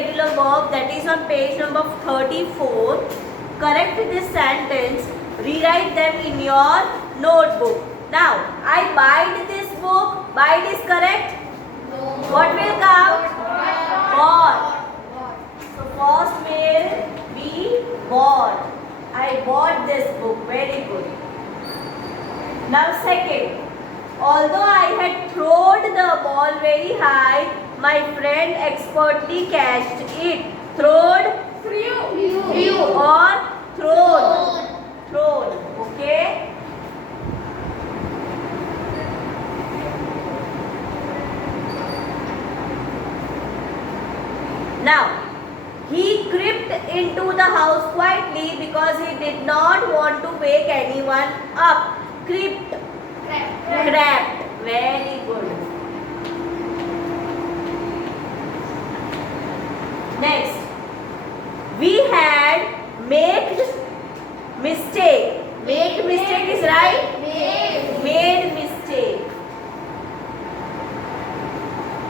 irregular verb, that is on page number 34. Correct this sentence. Rewrite them in your notebook. Now, I bought this book. Bought is correct? No. What will come? Bought. So first will be bought. I bought this book. Very good. Now second. Although I had thrown the ball very high, my friend expertly catched it. Thrown or thrown. Thrown. Okay. Now, he crept into the house quietly because he did not want to wake anyone up. Crept. Crept. Very good. Next, we had made mistake. Make mistake is right? Made mistake.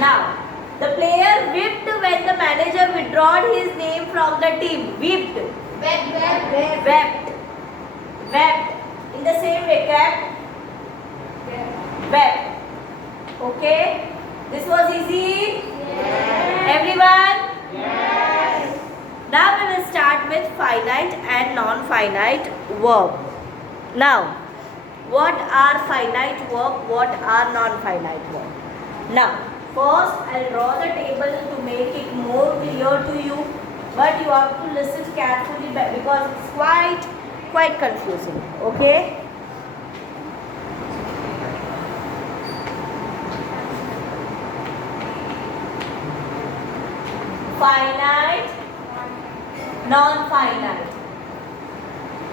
Now, the player whipped when the manager withdrew his name from the team. Whipped. Wept. Wept. In the same way, kept. Wept. Okay? This was easy? Yes. Everyone? Yes. Now we will start with finite and non-finite verb. Now, what are finite verb? What are non-finite verb? Now, first I'll draw the table to make it more clear to you. But you have to listen carefully because it's quite confusing. Okay? Finite, non-finite.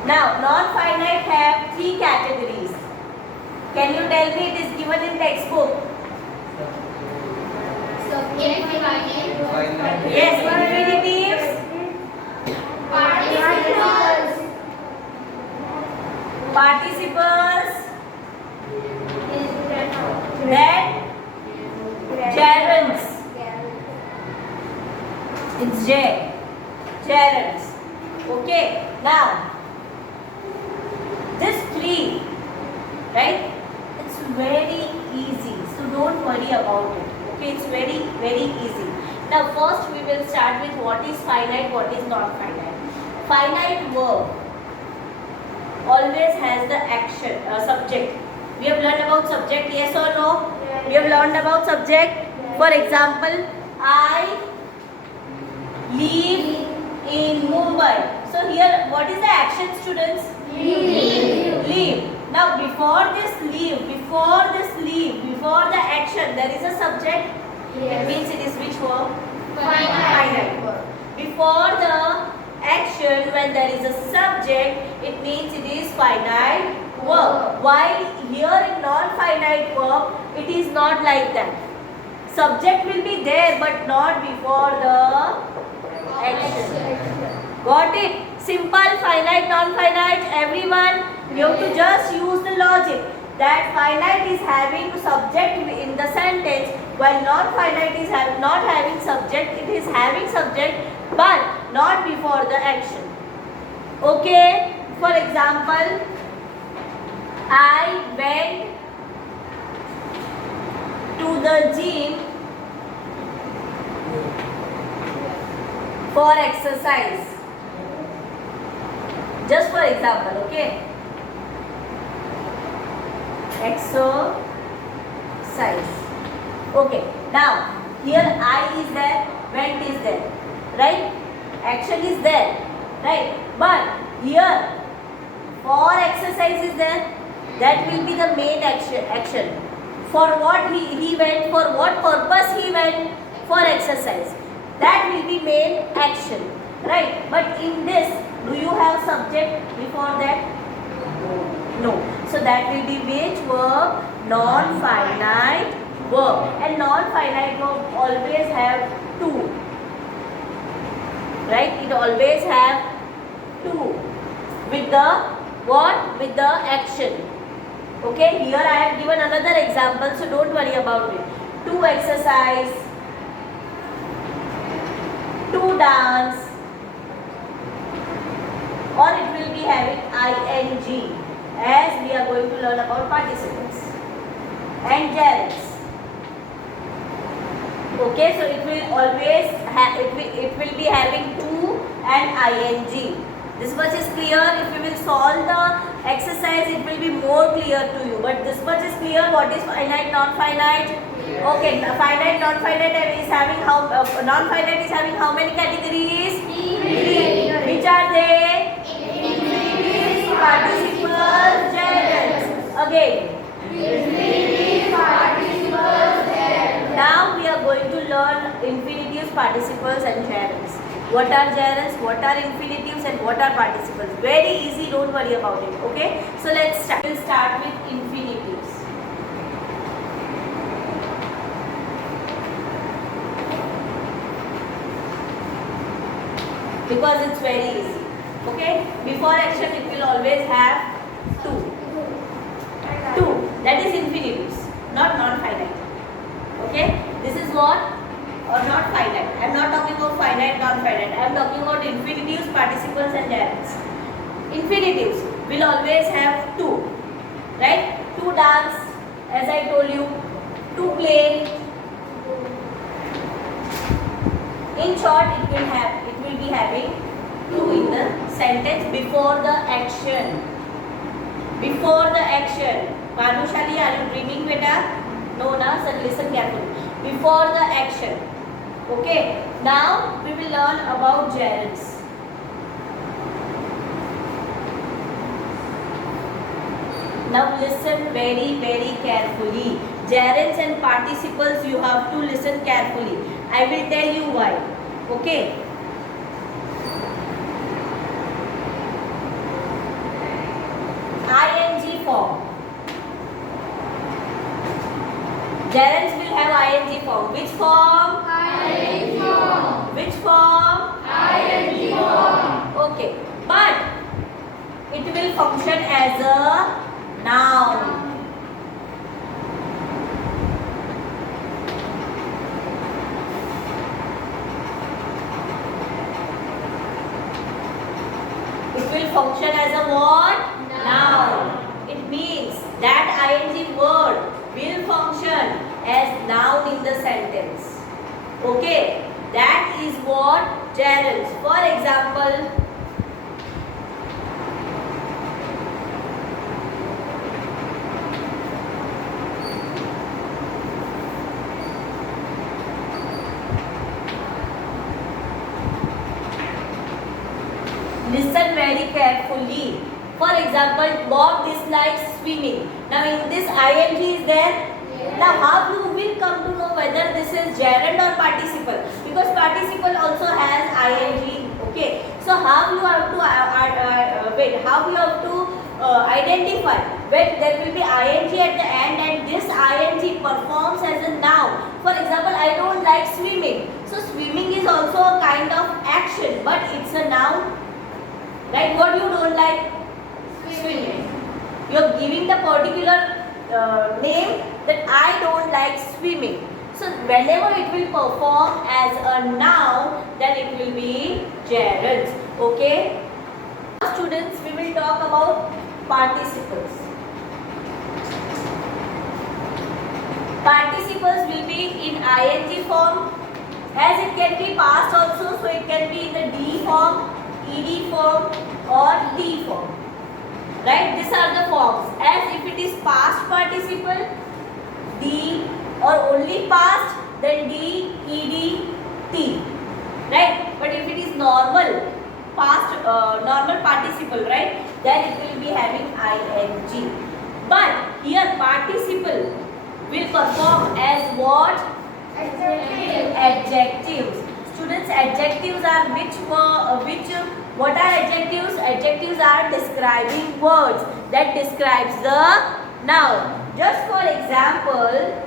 Now, non-finite have three categories. Can you tell me? It is given in textbook. Subject, Yes, infinitives. Participles. Then gerunds. It's J. Gerunds. Okay. Now, this three, right? It's very easy. So don't worry about it. Okay, it's very easy. Now, first we will start with what is finite, what is not finite. Finite verb always has the action, subject. We have learned about subject, yes or no? Yes. We have learned about subject. Yes. For example, I live in Mumbai. So here, what is the action, students? Leave. Now, before the action, there is a subject. It means it is which verb? Finite verb. Before the action, when there is a subject, it means it is finite verb. While here in non-finite verb, it is not like that. Subject will be there, but not before the action. Got it? Simple, finite, non-finite, everyone. You have to just use the logic that finite is having subject in the sentence, while non-finite is not having subject. It is having subject, but not before the action. Okay? For example, I went to the gym for exercise. Just for example, okay? Exercise. Okay. Now, here I is there, went is there, right? Action is there, right? But here, for exercise is there, that will be the main action. For what he went, for what purpose he went, for exercise. That will be main action, right? But in this, do you have subject before that? No. So that will be which verb? Non-finite verb. And non-finite verb always have two. Right? It always have two. With the what? With the action. Okay? Here I have given another example, so don't worry about it. To exercise. to dance, or it will be having ing, as we are going to learn about participles and gerunds. Okay, so it will always it will be having to and ing. This much is clear. If you will solve the exercise, it will be more clear to you. But this much is clear. What is finite, non-finite? Yes. Okay, finite, non-finite is having how non-finite is having how many categories? Three. Which are they? Infinitive, Participles, gerunds. Again. infinitive, participles, gerunds. Now we are going to learn infinitives, participles and gerunds. What are gerunds, what are infinitives and what are participles? Very easy, don't worry about it. Okay, so let's start. We'll start with infinitives. Because it's very easy. Okay, before action it will always have to. That is infinitives, not non-finite. Okay, this is what? Or not finite. I am not talking about finite, non-finite. I am talking about infinitives, participles and gerunds. Infinitives will always have to, right? To dance, as I told you, to play. In short, it will be having to in the sentence before the action. Before the action. Manushali, are you dreaming, beta? No, na, sir, listen carefully. Before the action. Okay, now we will learn about gerunds. Now listen very carefully. Gerunds and participles you have to listen carefully. I will tell you why. Okay. ing form. Gerunds will have ing form. Which form? ing form. Which form? ing form. Okay. But it will function as a noun. It will function as a what? Noun. It means that ing word will function as noun in the sentence. Okay, that is what gerunds. For example, listen very carefully. For example, Bob dislikes swimming. Now in this ing is there. Yes. Now how you will come to know whether this is gerund or participle? Because participle also has ing. Okay. So how you have to How you have to identify when there will be ing at the end and this ing performs as a noun. For example, I don't like swimming. So swimming is also a kind of action, but it's a noun. Right? What you don't like? Swimming. You are giving the particular name that I don't like swimming. So whenever it will perform as a noun, then it will be gerunds. Okay. Now students, we will talk about participles. Participles will be in ing form, as it can be past also, so it can be in the D form, ed form or T form. Right? These are the forms. As if it is past participle, D, or only past, then D, ed, T. Right? But if it is normal past, normal participle, right, then it will be having ing. But here participle will perform as what? Adjective. Adjectives. Students, adjectives are what are adjectives? Adjectives are describing words that describes the noun. Just for example,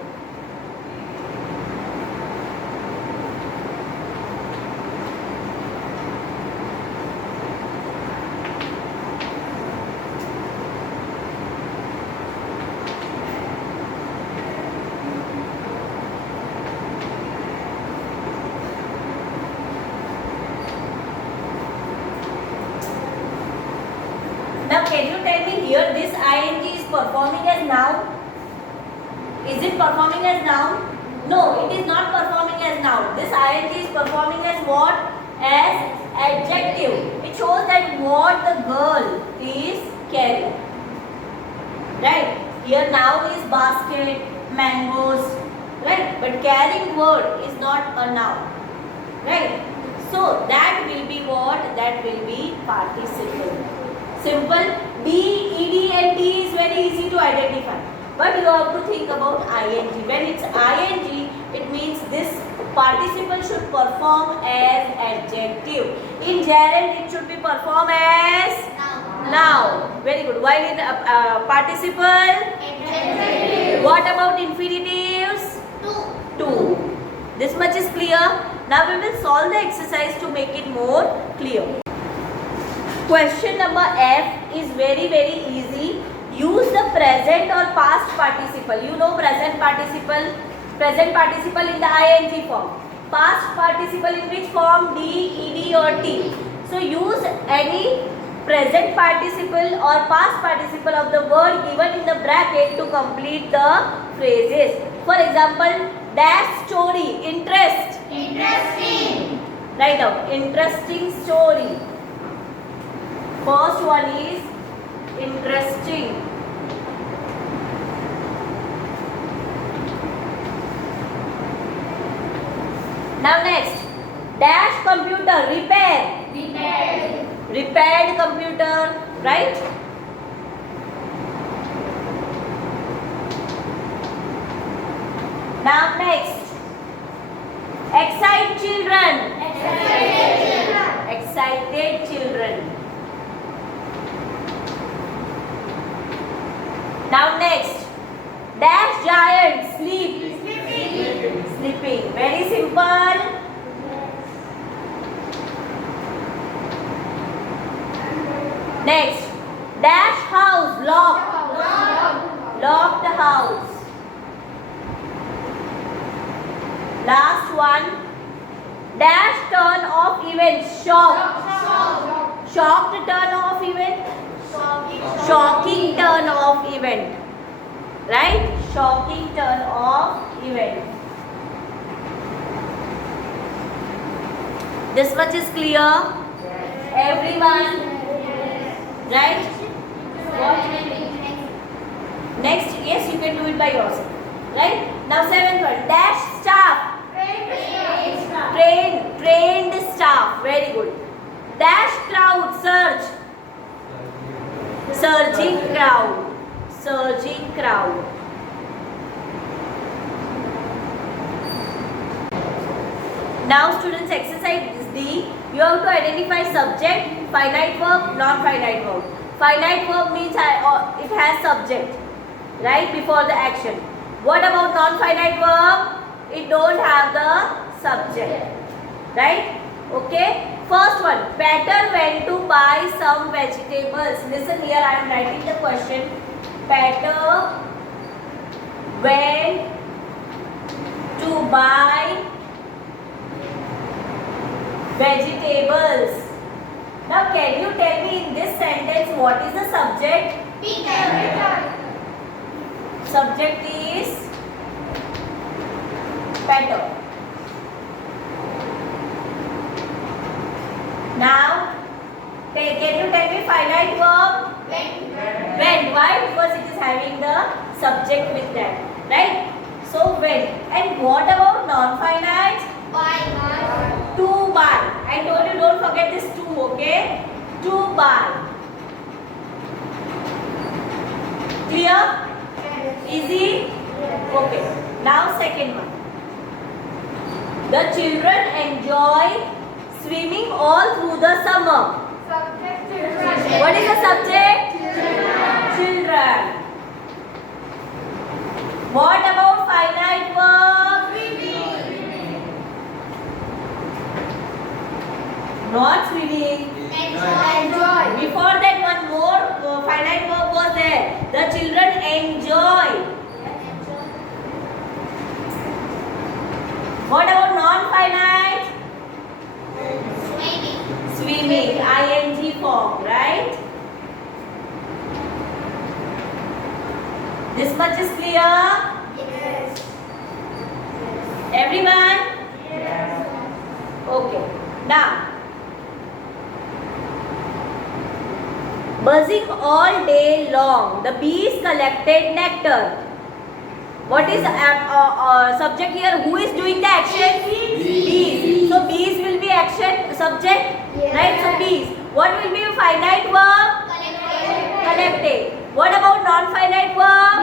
ing is performing as noun? Is it performing as noun? No, it is not performing as noun. This ing is performing as what? As adjective. It shows that what the girl is carrying. Right? Here noun is basket, mangoes. Right? But carrying word is not a noun. Right? So that will be what? That will be participle. Simple. D, ed and t is very easy to identify. But you have to think about ing. When it's ing, it means this participle should perform as adjective. In gerund, it should be performed as noun. Very good. While in participle, what about infinitives? To. This much is clear. Now we will solve the exercise to make it more clear. Question number F is very easy. Use the present or past participle. You know present participle in the ing form. Past participle in which form? D, ed or t. So use any present participle or past participle of the word given in the bracket to complete the phrases. For example, dash story, interest. Interesting. Write down, interesting story. First one is interesting. Now next, dash computer, repair. Repaired. Repaired computer, right? Now next, excite children. Excited children. Now next, dash giant, sleep. Sleeping. Very simple. Next, dash house, lock. Lock the house. Last one, dash turn off event, shock. Shocked turn off event. Shocking turn off event. Right? Shocking turn off event. This much is clear? Everyone? Right? Next, yes, you can do it by yourself. Right? Now 7th one, dash staff. Trained staff. Very good. Dash crowd, search. Surging crowd. Surging crowd. Now students, exercise D. You have to identify subject, finite verb, non-finite verb. Finite verb means it has subject, right, before the action. What about non-finite verb? It don't have the subject, right? Okay. First one, Peter went to buy some vegetables. Listen here, I am writing the question. Peter went to buy vegetables. Now can you tell me in this sentence what is the subject? Peter. Subject is Peter. Now can you tell me finite verb? Went. Why? Because it is having the subject with that, right? So went. And what about non-finite? To buy. I told you don't forget this to, okay? To buy. Clear? Easy? Okay. Now second one. The children enjoy swimming all through the summer. What is the subject? Children. What about finite verb? Not swimming. Enjoy. Before that, one more finite verb was there. The children enjoy. What about non-finite? Swimming. Ing form, right? This much is clear? Yes. Everyone? Yes. Okay. Now, buzzing all day long, the bees collected nectar. What is subject here? Who is doing the action? Bees. So bees will be action subject, Yes. right? So bees. What will be finite verb? Collected. What about non-finite verb?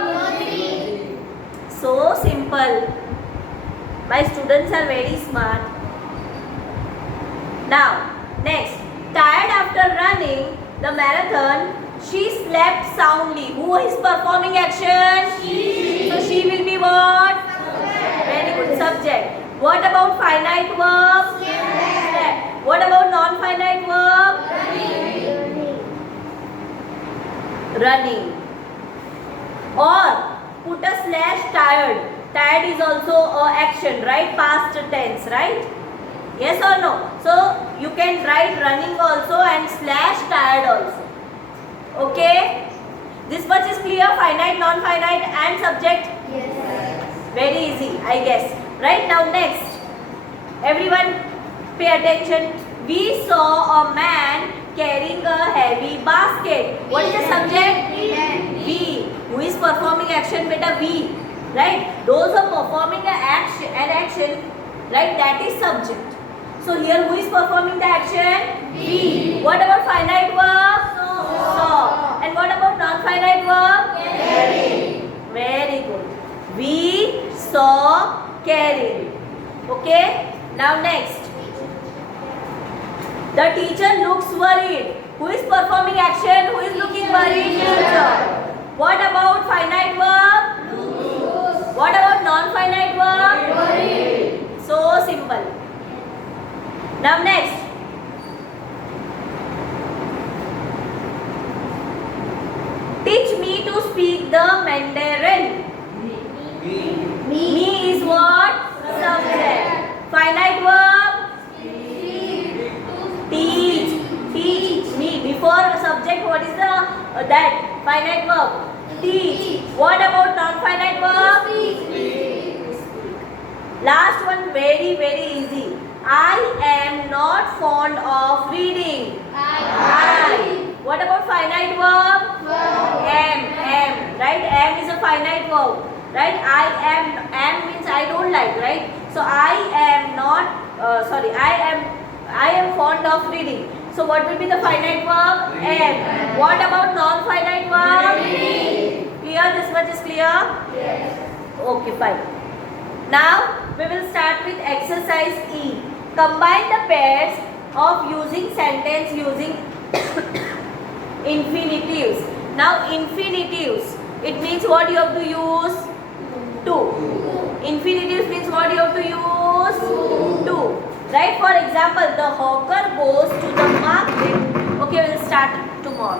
So simple. My students are very smart. Now, next. Tired after running the marathon, she slept soundly. Who is performing action? So she will be what? Very good. Subject. What about finite verb? Slept. What about non-finite verb? Running. Or put a slash tired. Tired is also action, right? Past tense, right? Yes or no? So you can write running also and slash tired also. Okay? This much is clear, finite, non-finite and subject. Yes. Very easy, I guess. Right now next. Everyone pay attention. We saw a man carrying a heavy basket. What is the subject? We. Who is performing action? Beta we. Right? Those are performing an action, right? That is subject. So here who is performing the action? We. What about finite verb? Saw. And what about non-finite verb? Carried. Very good. We saw carried. Okay? Now next. The teacher looks worried. Who is performing action? Who is looking worried? Teacher. What about finite verb? What about non-finite verb? Worried. So simple. Now next. Teach me to speak the Mandarin. Me is what? Subject. Finite verb? Teach. Teach me. Before subject, what is the that? Finite verb. Teach. What about non-finite verb? Last one, very easy. I am not fond of reading. I. What about finite verb? Am. Right? Am is a finite verb. Right? Am means I don't like. Right? So I am not. I am fond of reading. So what will be the finite verb? Am. What about non-finite verb? Clear? This much is clear? Yes. Okay, fine. Now we will start with exercise E. Combine the pairs of using sentence using infinitives. Now infinitives, it means what you have to use? To. Infinitives means what you have to use? To. Right? For example, the hawker goes to the market. Okay, we will start tomorrow.